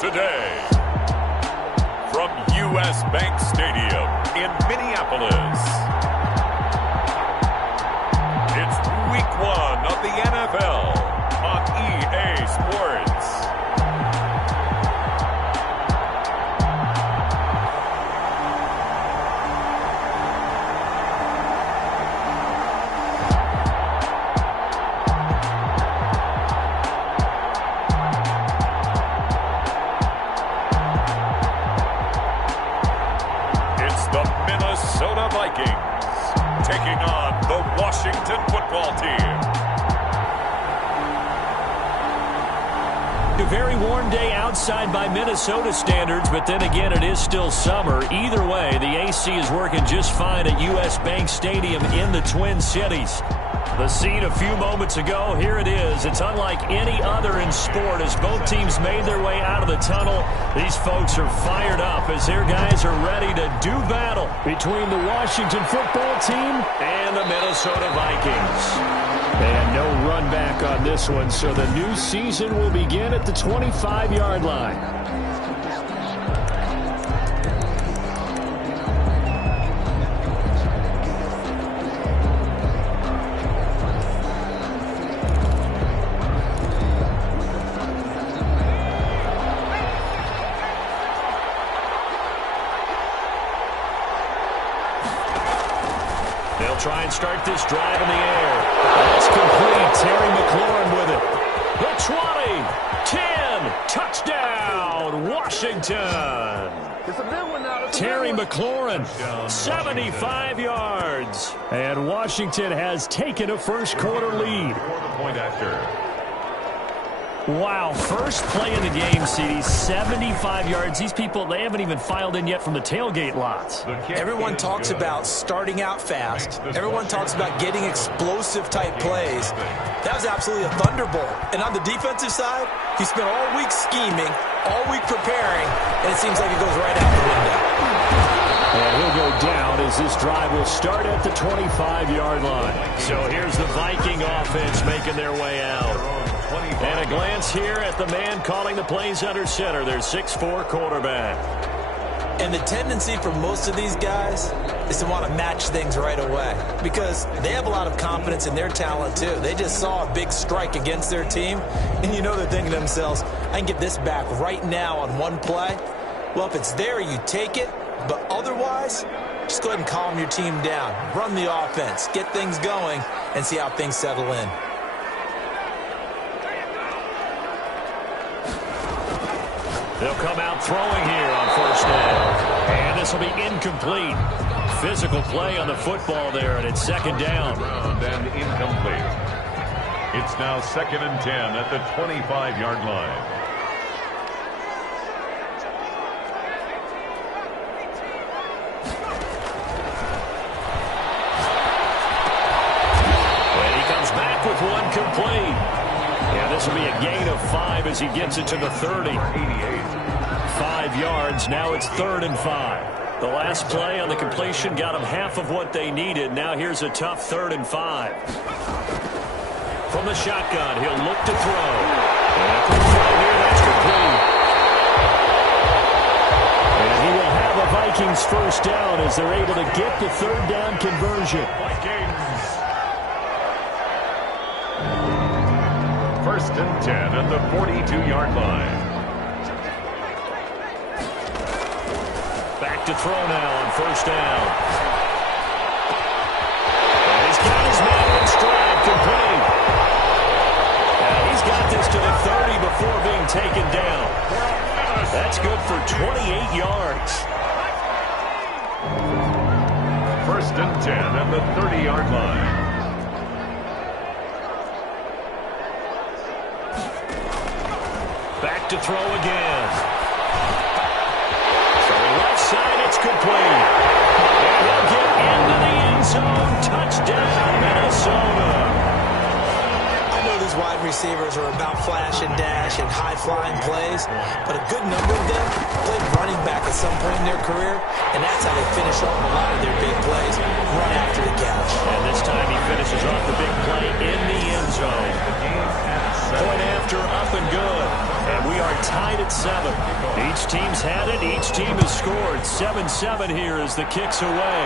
today. From U.S. Bank Stadium in Minneapolis, it's Week 1 of the NFL on EA Sports. Minnesota Vikings taking on the Washington football team. A very warm day outside by Minnesota standards, but then again, it is still summer. Either way, the AC is working just fine at U.S. Bank Stadium in the Twin Cities. The scene a few moments ago, here it is. It's unlike any other in sport as both teams made their way out of the tunnel. These folks are fired up as their guys are ready to do battle between the Washington football team and the Minnesota Vikings. And no run back on this one, so the new season will begin at the 25-yard line. Try and start this drive in the air. That's complete. Terry McLaurin with it. The 20, 10, touchdown, Washington. It's a big one now. Terry McLaurin, 75 yards. And Washington has taken a first quarter lead. Point after. Wow, first play in the game, CD, 75 yards. These people, they haven't even filed in yet from the tailgate lots. Everyone talks about starting out fast. Everyone talks about getting explosive-type plays. That was absolutely a thunderbolt. And on the defensive side, he spent all week scheming, all week preparing, and it seems like it goes right out the window. And he'll go down as this drive will start at the 25-yard line. So here's the Viking offense making their way out. And a glance here at the man calling the plays under center, their 6'4" quarterback. And the tendency for most of these guys is to want to match things right away because they have a lot of confidence in their talent too. They just saw a big strike against their team, and you know they're thinking to themselves, I can get this back right now on one play. Well, if it's there, you take it, but otherwise, just go ahead and calm your team down. Run the offense, get things going, and see how things settle in. They'll come out throwing here on first down. And this will be incomplete. Physical play on the football there, and it's second down. And incomplete. It's now 2nd and 10 at the 25-yard line. And he comes back with one complete. Yeah, this will be a gain of 5 as he gets it to the 30. 5 yards, now it's 3rd and 5. The last play on the completion got them half of what they needed. Now here's a tough 3rd and 5. From the shotgun, he'll look to throw. And a quick throw here, that's complete. And he will have a Vikings first down as they're able to get the 3rd down conversion. Vikings. 1st and 10 at the 42-yard line. Back to throw now on first down. And he's got his man in stride, complete. And he's got this to the 30 before being taken down. That's good for 28 yards. 1st and 10 at the 30-yard line. Back to throw again. So left side, it's complete. And he'll get into the end zone. Touchdown, Minnesota. I know these wide receivers are about flash and dash and high-flying plays, but a good number of them played running back at some point in their career, and that's how they finish off a lot of their big plays, run after the catch. And this time he finishes off the big play in the end zone. Point after, up and good. And we are tied at 7. Each team's had it. Each team has scored. 7-7 here as the kick's away.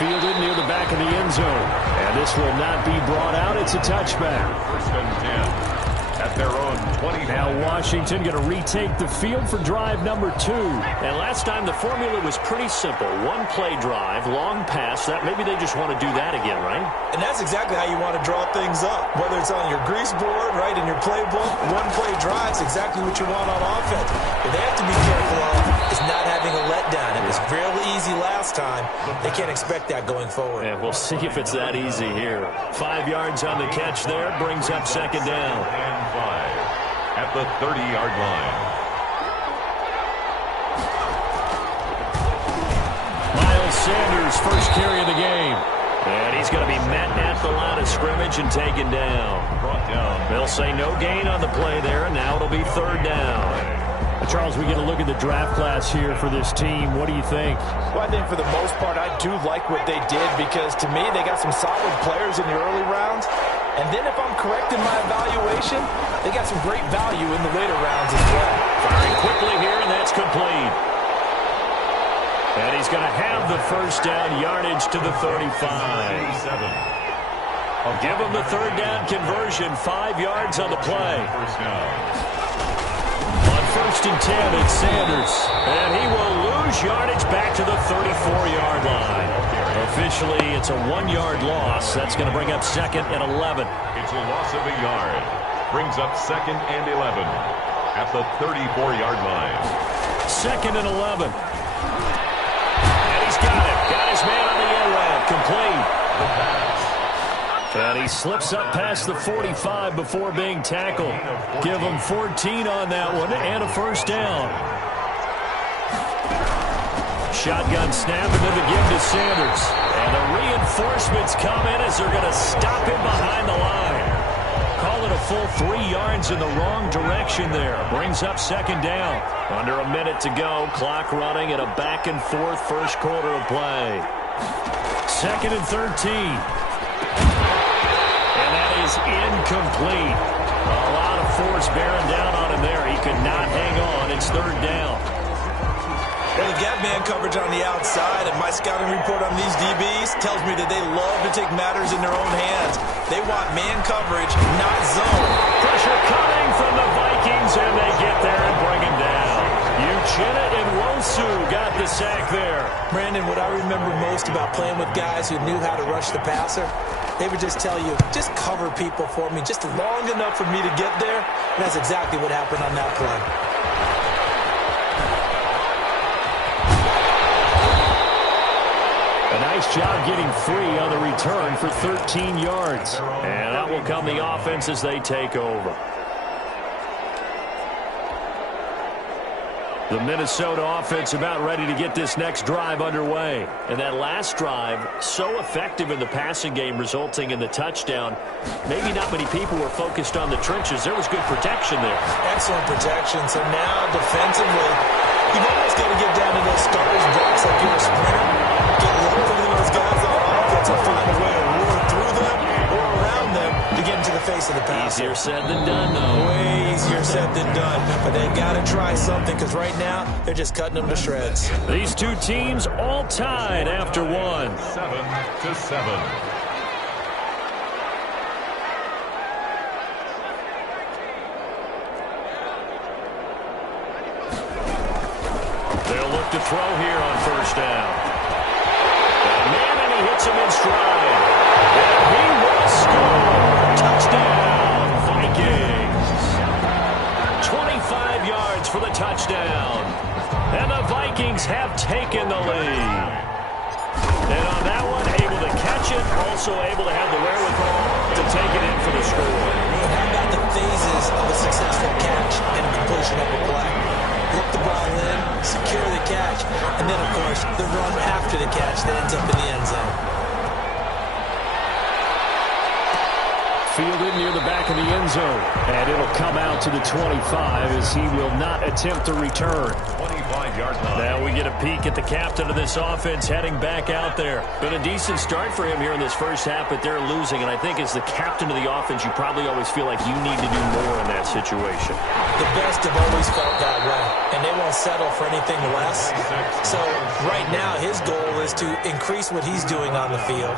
Fielded near the back of the end zone. And this will not be brought out. It's a touchback. First and 10 at their own 20. Now Washington going to retake the field for drive number 2. And last time the formula was pretty simple. One play drive, long pass. That maybe they just want to do that again, right? And that's exactly how you want to draw things up. Whether it's on your grease board, right, in your playbook, one play drive is exactly what you want on offense. What they have to be careful of is not having a letdown. It was fairly easy last time. They can't expect that going forward. Yeah, we'll see if it's that easy here. 5 yards on the catch there. Brings up second down. And 5 at the 30-yard line. Miles Sanders, first carry of the game. And he's going to be met at the line of scrimmage and taken down. Brought down. They'll say no gain on the play there, and now it'll be third down. Charles, we get a look at the draft class here for this team. What do you think? Well, I think for the most part, I do like what they did because, to me, they got some solid players in the early rounds. And then if I'm correct in my evaluation, they got some great value in the later rounds as well. Firing quickly here, and that's complete. And he's going to have the first down yardage to the 35. I'll give him the third down conversion. 5 yards on the play. First down. First and 10, it's Sanders. And he will lose yardage back to the 34-yard line. Officially, it's a 1-yard loss. That's going to bring up second and 11. It's a loss of a yard. Brings up second and 11 at the 34-yard line. Second and 11. And he's got it. Got his man on the end route. Complete. The pass. And he slips up past the 45 before being tackled. Give him 14 on that one and a first down. Shotgun snap and then the give to Sanders. And the reinforcements come in as they're going to stop him behind the line. Call it a full 3 yards in the wrong direction there. Brings up second down. Under a minute to go. Clock running at a back and forth first quarter of play. Second and 13. Is incomplete. A lot of force bearing down on him there. He could not hang on. It's third down. Well, they've got man coverage on the outside, and my scouting report on these DBs tells me that they love to take matters in their own hands. They want man coverage, not zone. Pressure coming from the Vikings, and they get there and bring him down. Uchenna and Wosu got the sack there. Brandon, what I remember most about playing with guys who knew how to rush the passer, they would just tell you, just cover people for me, just long enough for me to get there. And that's exactly what happened on that play. A nice job getting free on the return for 13 yards. And that will come the offense as they take over. The Minnesota offense about ready to get this next drive underway. And that last drive, so effective in the passing game, resulting in the touchdown. Maybe not many people were focused on the trenches. There was good protection there. Excellent protection. So now, defensively, you've almost got to get down to those starters' blocks like you're a sprinter. Get lower than those guys on offense and find a way to roar through them or around them to get into the face of the pass. Easier said than done, though. Way easier said than done. But they've got to try something because right now they're just cutting them to shreds. These two teams all tied after one. 7-7. They'll look to throw here on first down. Man, and he hits him in stride. And he will score. Touchdown, Vikings. 25 yards for the touchdown. And the Vikings have taken the lead. And on that one, able to catch it, also able to have the wherewithal to take it in for the score. But how about the phases of a successful catch and completion of a play? Look the ball in, secure the catch, and then, of course, the run after the catch that ends up in the end zone. Fielded near the back of the end zone. And it'll come out to the 25 as he will not attempt to return. 25-yard line. Now we get a peek at the captain of this offense heading back out there. Been a decent start for him here in this first half, but they're losing. And I think as the captain of the offense, you probably always feel like you need to do more in that situation. The best have always felt that way, and they won't settle for anything less. So right now his goal is to increase what he's doing on the field,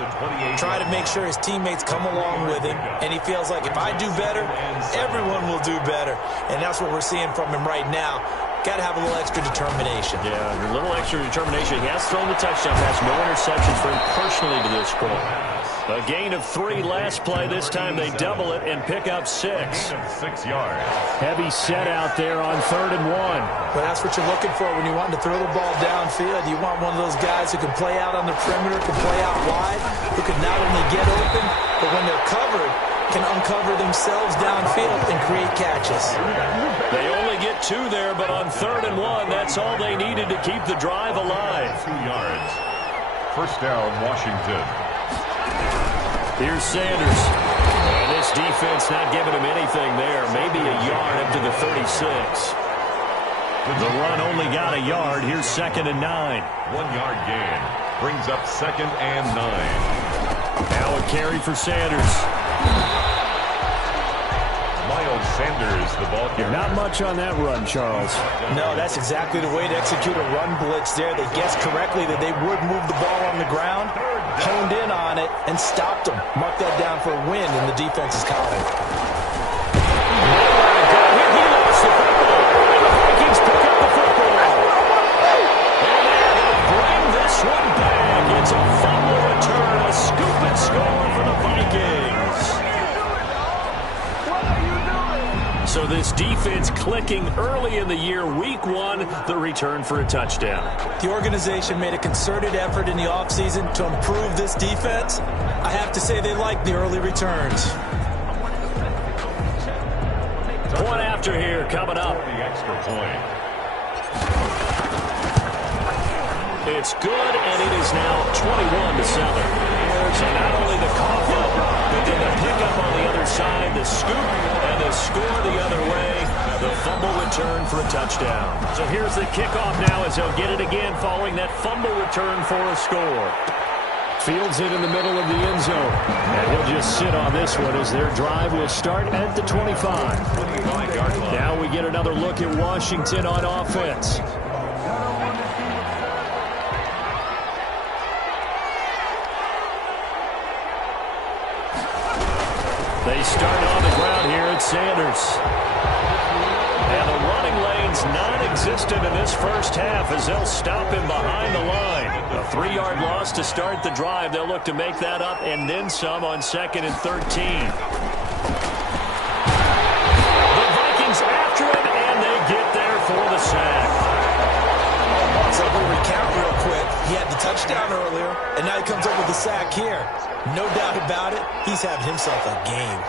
try to make sure his teammates come along with him, and he feels like if I do better, everyone will do better. And that's what we're seeing from him right now. Got to have a little extra determination. Yeah, a little extra determination. He has thrown the touchdown pass. No interceptions for him personally to this point. A gain of 3 last play. This time they double it and pick up 6. 6 yards. Heavy set out there on 3rd and 1. Well, that's what you're looking for when you want to throw the ball downfield. You want one of those guys who can play out on the perimeter, can play out wide, who can not only get open, but when they're covered, can uncover themselves downfield and create catches. They only get 2 there, but on 3rd and 1, that's all they needed to keep the drive alive. 2 yards. First down, Washington. Here's Sanders. And this defense not giving him anything there. Maybe a yard up to the 36. The run only got a yard. Here's 2nd and 9. 1-yard gain. Brings up 2nd and 9. Now a carry for Sanders. Miles Sanders, the ball carrier. Not much on that run, Charles. No, that's exactly the way to execute a run blitz there. They guessed correctly that they would move the ball on the ground, honed in on it, and stopped them. Mark that down for a win in the defense's column. He lost the football. The Vikings pick up the football. And they're going to bring this one back. It's a fumble return, a scoop and score for the Vikings. So this defense clicking early in the year, week 1, the return for a touchdown. The organization made a concerted effort in the offseason to improve this defense. I have to say they like the early returns. Point after here coming up. The extra point. It's good, and it is now 21-7. So not only the cough up, but then the pickup on the other side, the scoop, and the score the other way, the fumble return for a touchdown. So here's the kickoff now as they'll get it again following that fumble return for a score. Fields it in the middle of the end zone. And he'll just sit on this one as their drive will start at the 25. Now we get another look at Washington on offense. They start on the ground here at Sanders. And the running lane's non-existent in this first half as they'll stop him behind the line. A 3-yard loss to start the drive. They'll look to make that up and then some on 2nd and 13. The Vikings after him, and they get there for the sack. So we'll recount real quick. He had the touchdown earlier, and now he comes up with the sack here. No doubt about it, he's having himself a game.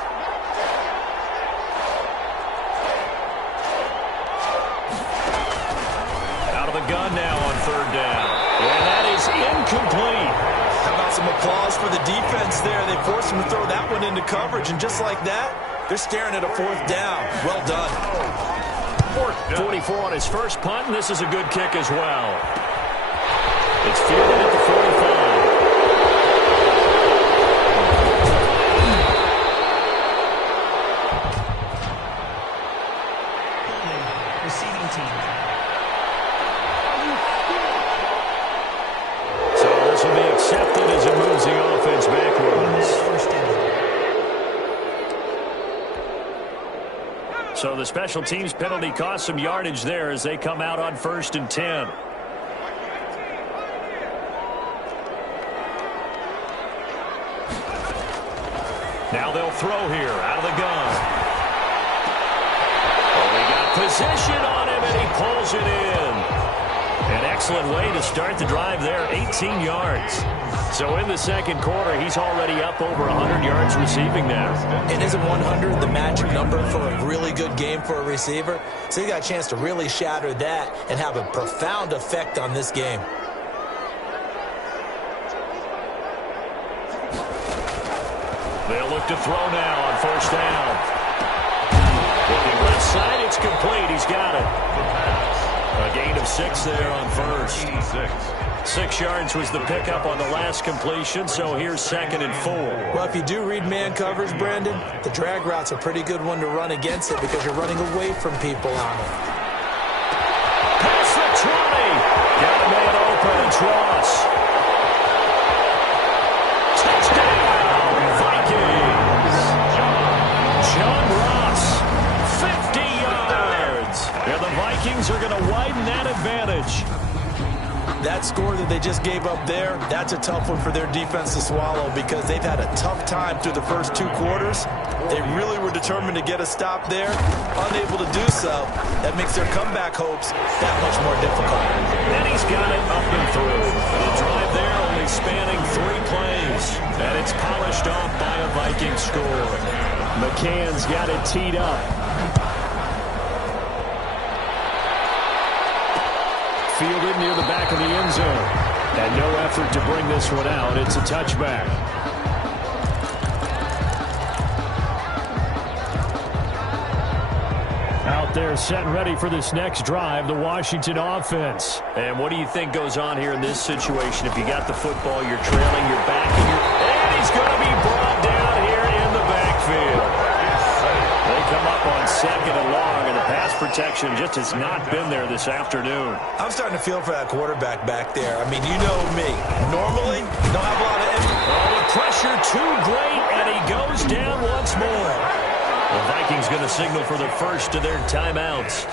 Out of the gun now on 3rd down. And that is incomplete. How about some applause for the defense there? They forced him to throw that one into coverage, and just like that, they're staring at a 4th down. Well done. 44 on his first punt, and this is a good kick as well. It's fielded at the 45. Receiving team. So this will be accepted as it moves the offense backwards. First down. So the special teams penalty cost some yardage there as they come out on 1st and 10. Now they'll throw here out of the gun. Oh, he got position on him, and he pulls it in. An excellent way to start the drive there, 18 yards. So in the second quarter, he's already up over 100 yards receiving now. And isn't 100 the magic number for a really good game for a receiver? So he got a chance to really shatter that and have a profound effect on this game. They'll look to throw now on 1st down. Looking left side, it's complete. He's got it. A gain of 6 there on first. 6 yards was the pickup on the last completion, so here's 2nd and 4. Well, if you do read man coverage, Brandon, the drag route's a pretty good one to run against it because you're running away from people on it. Past the 20. Got a man open. It's Ross. Touchdown, Vikings. John Ross, 50 yards. And the Vikings are going to widen that advantage. That score that they just gave up there, that's a tough one for their defense to swallow because they've had a tough time through the first 2 quarters. They really were determined to get a stop there, unable to do so. That makes their comeback hopes that much more difficult. And he's got it up and through. The drive there only spanning 3 plays. And it's polished off by a Viking score. McCann's got it teed up. Fielded near the back of the end zone. And no effort to bring this one out. It's a touchback. Out there set and ready for this next drive, the Washington offense. And what do you think goes on here in this situation? If you got the football, you're trailing, you're back, and he's going to be brought down here in the backfield. They come up on 2nd and long, and the pass protection just has not been there this afternoon. I'm starting to feel for that quarterback back there. I mean, you know me. Normally, don't have a lot of effort. Oh, the pressure too great, and he goes down once more. The Vikings going to signal for the first of their timeouts.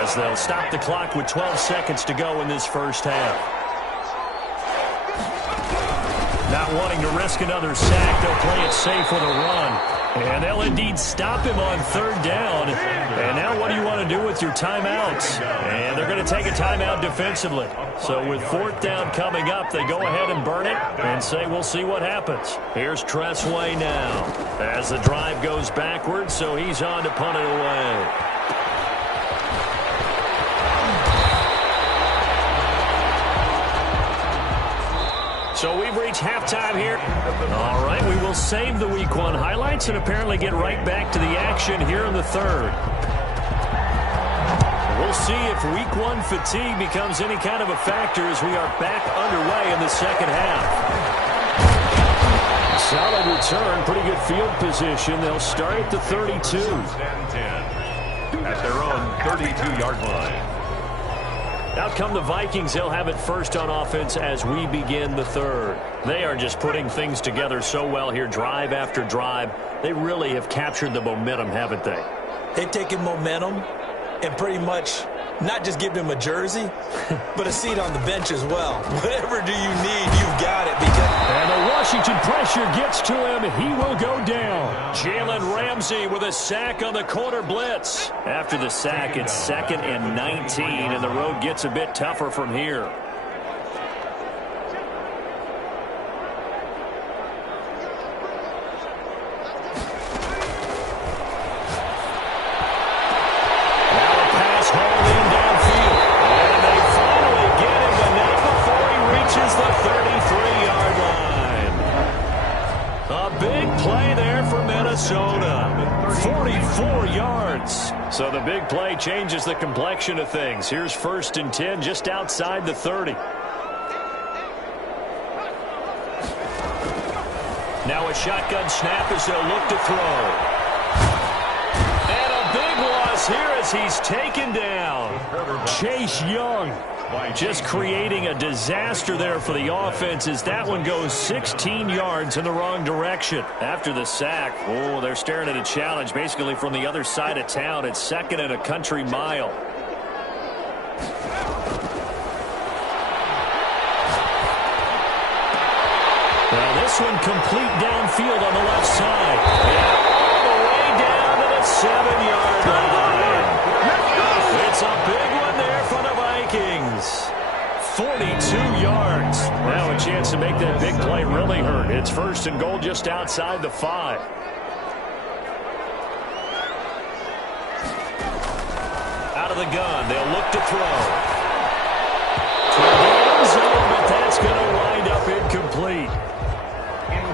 As they'll stop the clock with 12 seconds to go in this first half. Not wanting to risk another sack, they'll play it safe with a run. And they'll indeed stop him on 3rd down. And now what do you want to do with your timeouts? And they're going to take a timeout defensively. So with 4th down coming up, they go ahead and burn it and say we'll see what happens. Here's Tressway now as the drive goes backwards, so he's on to punt it away. So we've reached halftime here. All right, we will save the Week 1 highlights and apparently get right back to the action here in the 3rd. We'll see if Week 1 fatigue becomes any kind of a factor as we are back underway in the 2nd half. Solid return, pretty good field position. They'll start at the 32. At their own 32-yard line. Out come the Vikings. They'll have it first on offense as we begin the 3rd. They are just putting things together so well here, drive after drive. They really have captured the momentum, haven't they? They've taken momentum and pretty much not just given him a jersey, but a seat on the bench as well. Whatever do you need, you've got it. And the Washington pressure gets to him. He will go down. Jalen Ramsey with a sack on the corner blitz. After the sack, it's 2nd and 19, and the road gets a bit tougher from here. Minnesota, 44 yards. So the big play changes the complexion of things. Here's 1st and 10 just outside the 30. Now a shotgun snap as they'll look to throw. And a big loss here as he's taken down. Chase Young just creating a disaster there for the offense as that one goes 16 yards in the wrong direction. After the sack, they're staring at a challenge basically from the other side of town. It's 2nd and a country mile. Now this one complete downfield on the left side. And all the way down to the 7-yard line. It's a big one there for the Vikings. 42 yards. Now a chance to make that big play really hurt. It's 1st and goal just outside the 5. Out of the gun, they'll look to throw. To the end zone, but that's going to wind up incomplete.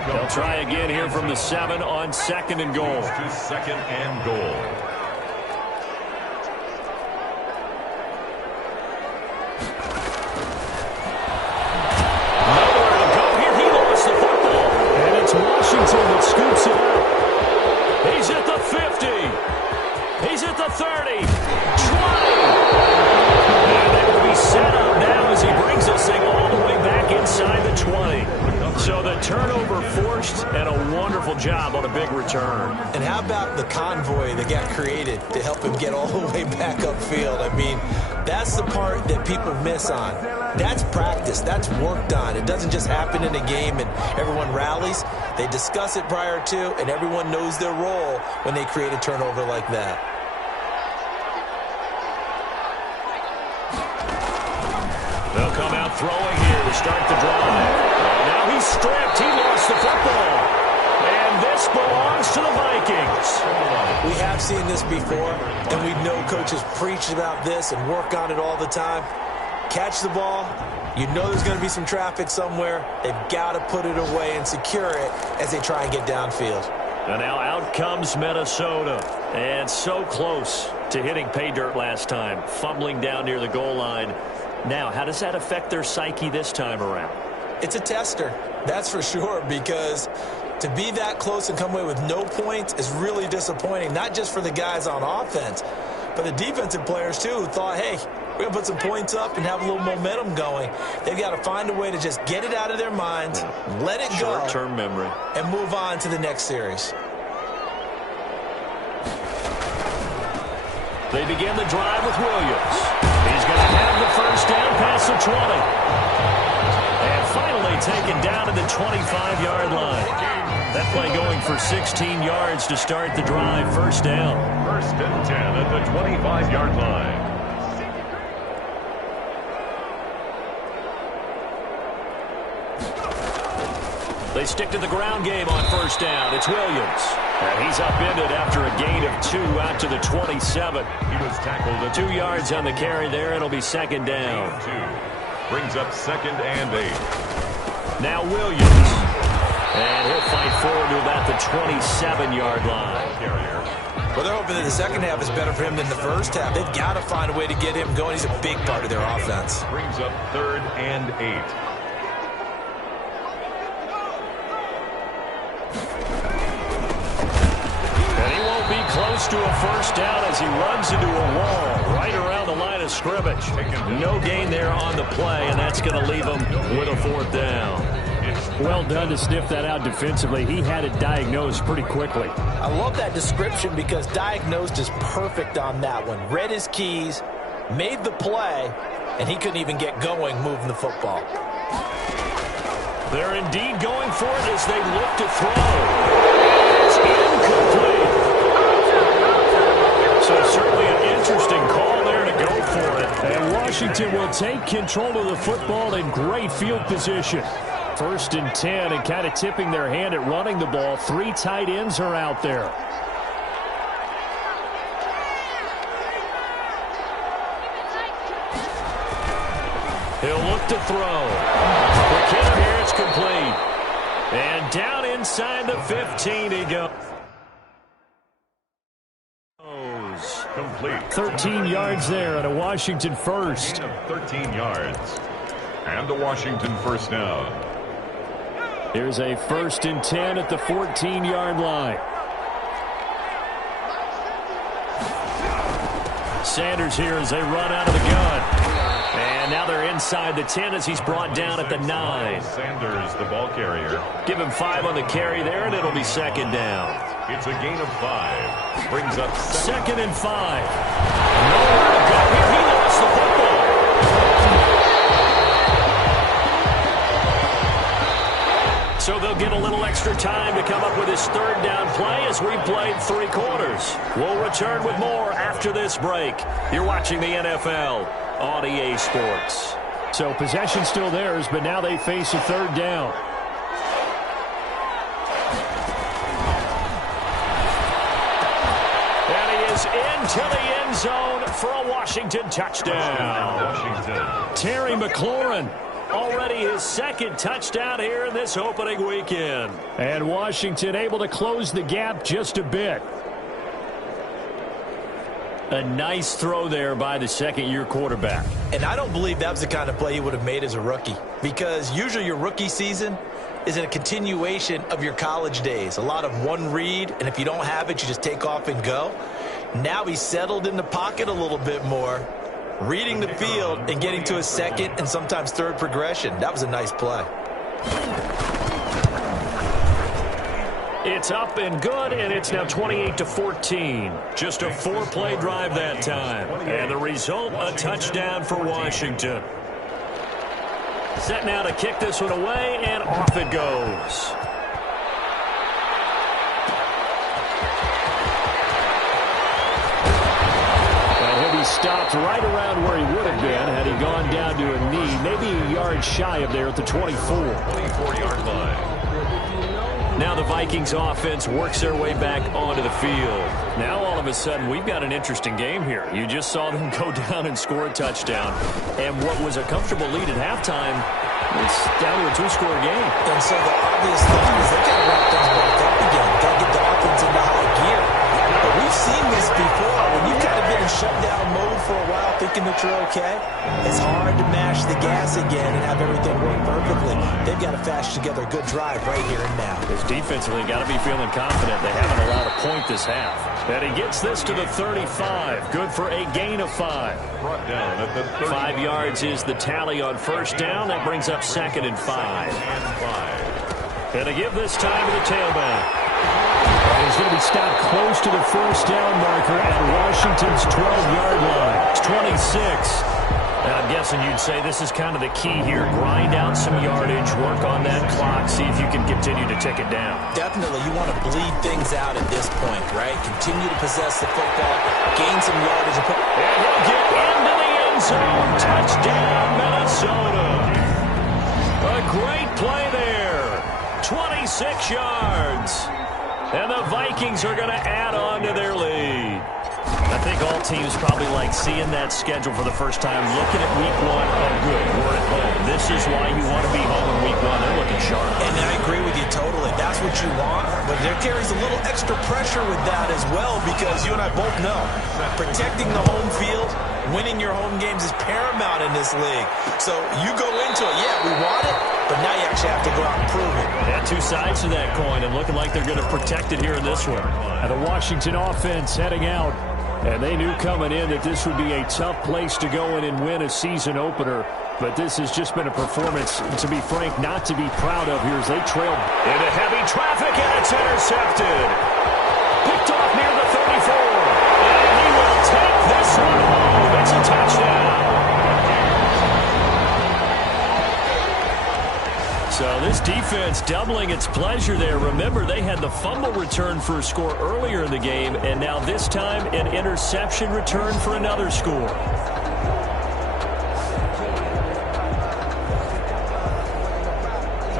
They'll try again here from the 7 on 2nd and goal. To 2nd and goal. how about the convoy that got created to help him get all the way back upfield? I mean, that's the part that people miss on. That's practice. That's worked on. It doesn't just happen in a game and everyone rallies. They discuss it prior to, and everyone knows their role when they create a turnover like that. They'll come out throwing here to start the drive. Now he's stripped. He lost the football. And this belongs to the Vikings. We have seen this before, and we know coaches preach about this and work on it all the time. Catch the ball. You know there's going to be some traffic somewhere. They've got to put it away and secure it as they try and get downfield. And now out comes Minnesota. And so close to hitting pay dirt last time, fumbling down near the goal line. Now, how does that affect their psyche this time around? It's a tester, that's for sure, because to be that close and come away with no points is really disappointing, not just for the guys on offense, but the defensive players, too, who thought, hey, we're going to put some points up and have a little momentum going. They've got to find a way to just get it out of their minds, let it go, short-term memory, and move on to the next series. They begin the drive with Williams. He's going to have the first down past the 20. And finally taken down at the 25-yard line. That play going for 16 yards to start the drive. First down. First and 10 at the 25-yard line. They stick to the ground game on first down. It's Williams. And he's upended after a gain of 2 out to the 27. He was tackled at 2 yards on the carry there. It'll be second down. 2. Brings up second and 8. Now Williams. And he'll fight forward to about the 27-yard line. Well, they're hoping that the second half is better for him than the first half. They've got to find a way to get him going. He's a big part of their offense. Brings up third and 8. Close to a first down as he runs into a wall right around the line of scrimmage. No gain there on the play, and that's going to leave him with a fourth down. Well done to sniff that out defensively. He had it diagnosed pretty quickly. I love that description because diagnosed is perfect on that one. Read his keys, made the play, and he couldn't even get going moving the football. They're indeed going for it as they look to throw. It's incomplete. So certainly an interesting call there to go for it. And Washington will take control of the football in great field position. First and 10 and kind of tipping their hand at running the ball. 3 tight ends are out there. He'll look to throw. The kick here, it's complete. And down inside the 15 he goes. Complete. 13 yards there and a Washington first. 13 yards. And a Washington first down. Here's a first and 10 at the 14-yard line. Sanders here as they run out of the gun. And now they're inside the 10 as he's brought down at the 9. Sanders, the ball carrier. Give him 5 on the carry there, and it'll be second down. It's a gain of 5. Brings up second and 5. Nowhere to go here. He lost the football. So they'll get a little extra time to come up with his third down play as we played 3 quarters. We'll return with more after this break. You're watching the NFL on EA Sports. So possession still theirs, but now they face a third down. Into the end zone for a Washington touchdown. Washington. Terry McLaurin, already his second touchdown here in this opening weekend. And Washington able to close the gap just a bit. A nice throw there by the second-year quarterback. And I don't believe that was the kind of play he would have made as a rookie, because usually your rookie season is in a continuation of your college days. A lot of one read, and if you don't have it, you just take off and go. Now he's settled in the pocket a little bit more, reading the field and getting to a second and sometimes third progression. That was a nice play. It's up and good, and it's now 28-14. Just a 4-play drive that time. And the result, a touchdown for Washington. Set now to kick this one away, and off it goes. He'll be stopped right around where he would have been had he gone down to a knee, maybe a yard shy of there at the 24. 24-yard line. Now the Vikings offense works their way back onto the field. Now all of a sudden we've got an interesting game here. You just saw them go down and score a touchdown. And what was a comfortable lead at halftime, it's down to a 2-score game. And so the obvious thing is they've got to wrap things back up again. Got to get the offense into high gear. But we've seen this before. When you've kind of been in shutdown mode for a while thinking that you're okay, it's hard to mash the gas again and have everything work perfectly. They've got to fashion together a good drive right here and now. His defensively got to be feeling confident. They haven't allowed a point this half. And he gets this to the 35. Good for a gain of 5. Brought down at the 30. 5 yards is the tally on first down. That brings up 2nd and 5. And to give this time to the tailback. He's going to be stopped close to the first down marker at Washington's 12-yard line. It's 26. And I'm guessing you'd say this is kind of the key here. Grind out some yardage, work on that clock, see if you can continue to tick it down. Definitely, you want to bleed things out at this point, right? Continue to possess the football, gain some yardage. And he'll get into the end zone. Touchdown, Minnesota. A great play there. 26 yards. And the Vikings are going to add on to their lead. I think all teams probably like seeing that schedule for the first time, looking at week 1. Oh, good, we're at home. This is why you want to be home in week 1. They're looking sharp. And I agree with you totally. That's what you want. But there carries a little extra pressure with that as well, because you and I both know protecting the home field, winning your home games is paramount in this league. So you go into it, yeah, we want it, but now you actually have to go out and prove it. Yeah, 2 sides to that coin, and looking like they're going to protect it here in this one. And the Washington offense heading out. And they knew coming in that this would be a tough place to go in and win a season opener. But this has just been a performance, to be frank, not to be proud of here as they trail into heavy traffic, and it's intercepted. Picked off near the 34. And he will take this one home. It's a touchdown. So this defense doubling its pleasure there. Remember, they had the fumble return for a score earlier in the game, and now this time an interception return for another score.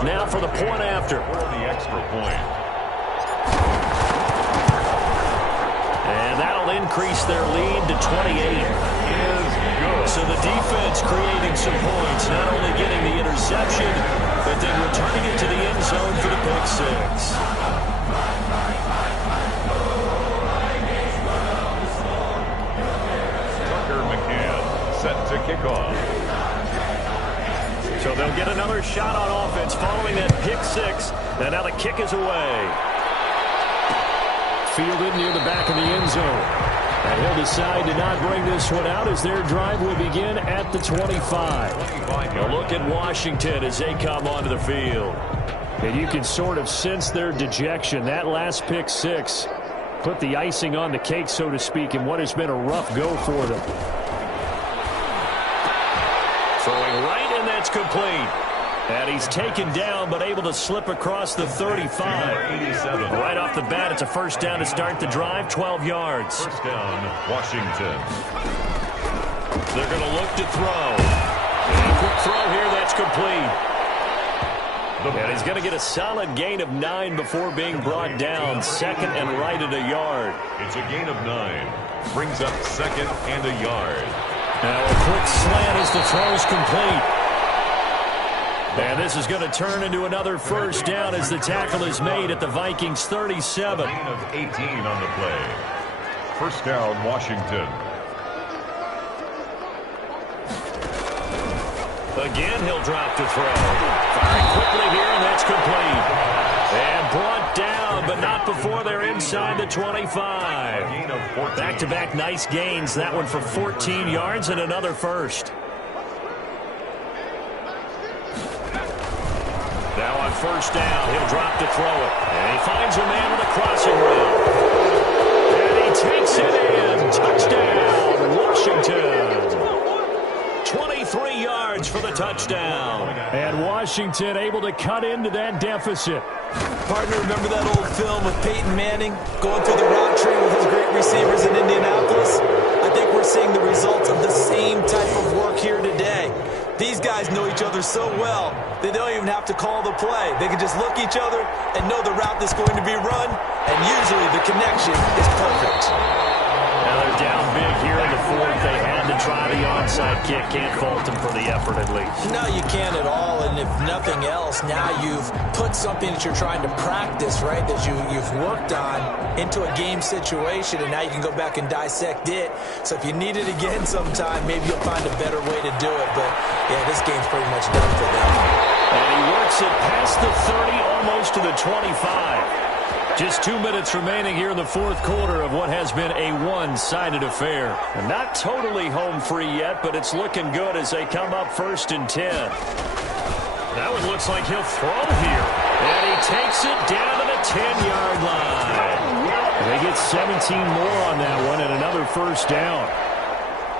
Now for the point after. The extra point. And that'll increase their lead to 28. So the defense creating some points, not only getting the interception, but then returning it to the end zone for the pick 6. Tucker McCann set to kick off. So they'll get another shot on offense following that pick 6. And now the kick is away. Fielded near the back of the end zone. And he'll decide to not bring this one out as their drive will begin at the 25. A look at Washington as they come onto the field. And you can sort of sense their dejection. That last pick 6 put the icing on the cake, so to speak, in what has been a rough go for them. Throwing right, and that's complete. And he's taken down, but able to slip across the 35. Right off the bat, it's a first down to start the drive, 12 yards. First down, Washington. They're going to look to throw. And a quick throw here, that's complete. And he's going to get a solid gain of 9 before being brought down. 2nd and right at a yard. It's a gain of 9. Brings up 2nd and a yard. Now a quick slant as the throw's complete. And this is going to turn into another first down as the tackle is made at the Vikings 37. Gain of 18 on the play. First down, Washington. Again, he'll drop to throw. Firing quickly here, and that's complete. And brought down, but not before they're inside the 25. Gain of 14. Back-to-back nice gains. That one for 14 yards and another first. Now on first down. He'll drop to throw it. And he finds a man with a crossing route. And he takes it in. Touchdown, Washington. 23 yards for the touchdown. And Washington able to cut into that deficit. Partner, remember that old film with Peyton Manning going through the route tree with his great receivers in Indianapolis? I think we're seeing the results of the same type of work here today. These guys know each other so well that they don't even have to call the play. They can just look each other and know the route that's going to be run, and usually the connection is perfect. Now they're down big here in the fourth. They had to try the onside kick. Can't fault them for the effort at least. No, you can't at all, and if nothing else, now you've put something that you're trying to practice, right, that you've worked on into a game situation, and now you can go back and dissect it. So if you need it again sometime, maybe you'll find a better way to do it. But, yeah, this game's pretty much done for them. And he works it past the 30, almost to the 25. Just 2 minutes remaining here in the fourth quarter of what has been a one-sided affair. And not totally home free yet, but it's looking good as they come up 1st and 10. That one looks like he'll throw here. And he takes it down to the 10-yard line. They get 17 more on that one and another first down.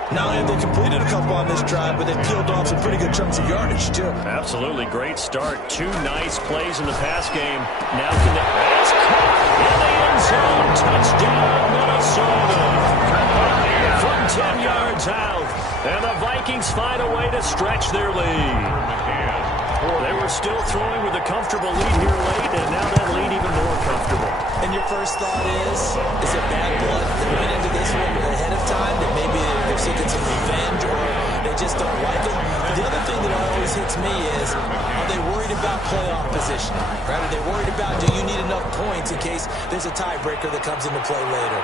Not only have they completed a couple on this drive, but they peeled off some pretty good chunks of yardage, too. Absolutely. Great start. 2 nice plays in the pass game. Now that's caught in the end zone. Touchdown, Minnesota. From 10 yards out. And the Vikings find a way to stretch their lead. They were still throwing with a comfortable lead here late, and now that lead even more comfortable. And your first thought is it bad blood that went into this one ahead of time, that maybe they're seeking some revenge or they just don't like it? But the other thing that always hits me is, are they worried about playoff position? Right? Are they worried about, do you need enough points in case there's a tiebreaker that comes into play later?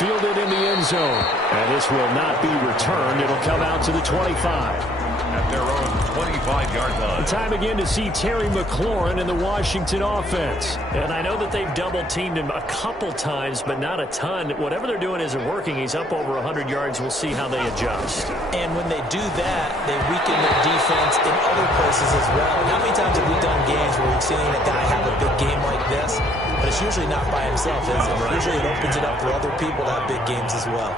Fielded in the end zone. And this will not be returned. It'll come out to the 25. At their own 25-yard line. Time again to see Terry McLaurin in the Washington offense. And I know that they've double-teamed him a couple times, but not a ton. Whatever they're doing isn't working. He's up over 100 yards. We'll see how they adjust. And when they do that, they weaken their defense in other places as well. How many times have we done games where we've seen a guy have a big game like this? But it's usually not by himself, is it? Usually it opens it up for other people to have big games as well.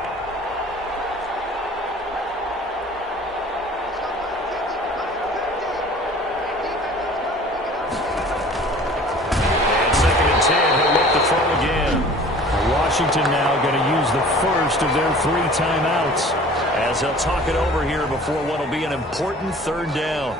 Washington now going to use the first of their 3 timeouts. As they'll talk it over here before what will be an important third down.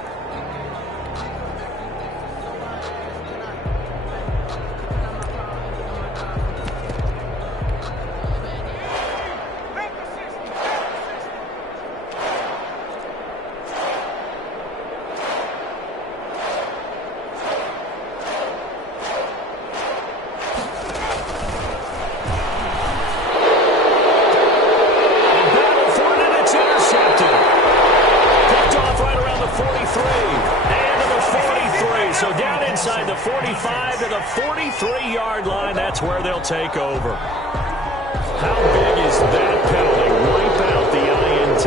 Where they'll take over. How big is that penalty? Wipe out the INT.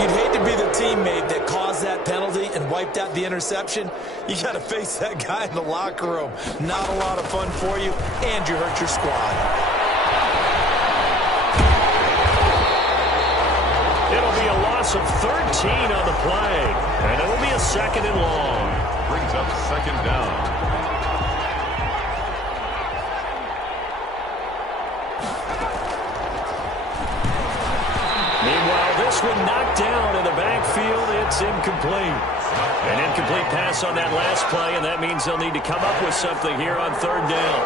You'd hate to be the teammate that caused that penalty and wiped out the interception. You got to face that guy in the locker room. Not a lot of fun for you, and you hurt your squad. It'll be a loss of 13 on the play, and it'll be a 2nd and long. Brings up 2nd down. This one knocked down in the backfield. It's incomplete. An incomplete pass on that last play, and that means they'll need to come up with something here on 3rd down.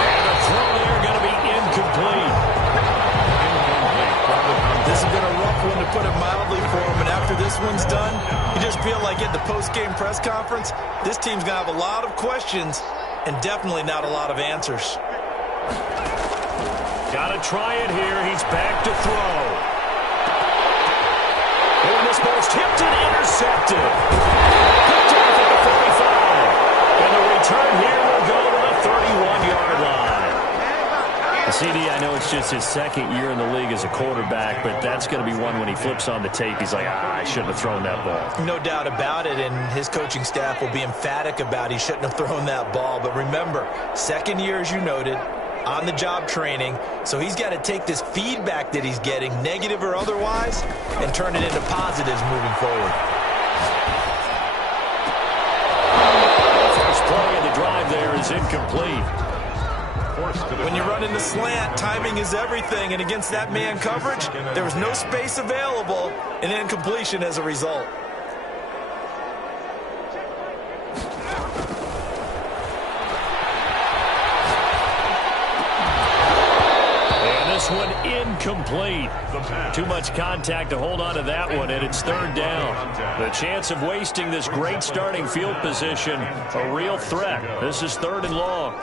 And the throw there going to be incomplete. This has been a rough one, to put it mildly, for him, and after this one's done, you just feel like at the post-game press conference, this team's going to have a lot of questions and definitely not a lot of answers. Got to try it here. He's back to throw. And this ball's tipped and intercepted. Picked off at the 45. And the return here will go to the 31-yard line. just his second year in the league as a quarterback, but that's going to be one when he flips on the tape. He's like, I shouldn't have thrown that ball. No doubt about it, and his coaching staff will be emphatic about he shouldn't have thrown that ball. But remember, second year, as you noted, on-the-job training, so he's got to take this feedback that he's getting, negative or otherwise, and turn it into positives moving forward. First play of the drive there is incomplete. When you run in the slant, timing is everything, and against that man coverage, there was no space available, and incompletion as a result. And this one incomplete. Too much contact to hold on to that one, and it's third down. The chance of wasting this great starting field position, a real threat. This is third and long.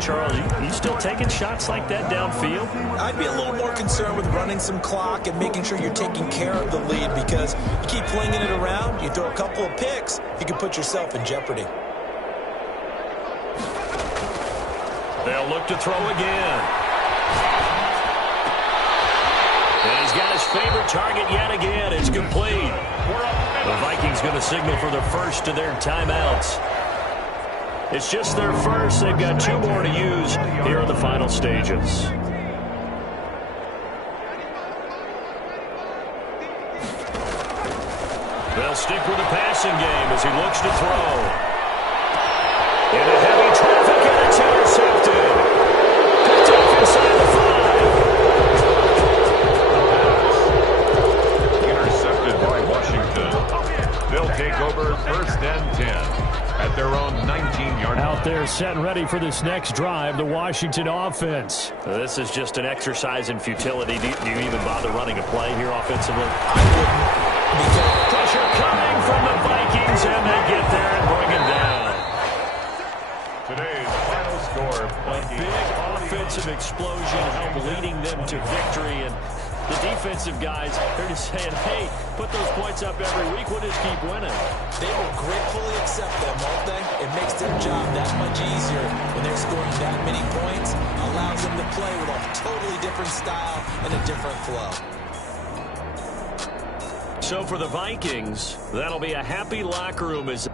Charles, you still taking shots like that downfield? I'd be a little more concerned with running some clock and making sure you're taking care of the lead, because you keep flinging it around, you throw a couple of picks, you can put yourself in jeopardy. They'll look to throw again. And he's got his favorite target yet again. It's complete. The Vikings going to signal for the first of their timeouts. It's just their first. They've got two more to use here in the final stages. They'll stick with the passing game as he looks to throw. Into heavy traffic, and it's intercepted. Picked off inside the 5. Intercepted by Washington. They'll take over first and 10. At their own 19-yard line. Out there set and ready for this next drive, the Washington offense. This is just an exercise in futility. Do you even bother running a play here offensively? I wouldn't. Pressure coming from the Vikings, and they get there and bring him down. Today's final score. A big offensive explosion helped leading them to victory, and the defensive guys, they're just saying, hey, put those points up every week. We'll just keep winning. They will gratefully accept them, won't they? It makes their job that much easier when they're scoring that many points. Allows them to play with a totally different style and a different flow. So for the Vikings, that'll be a happy locker room as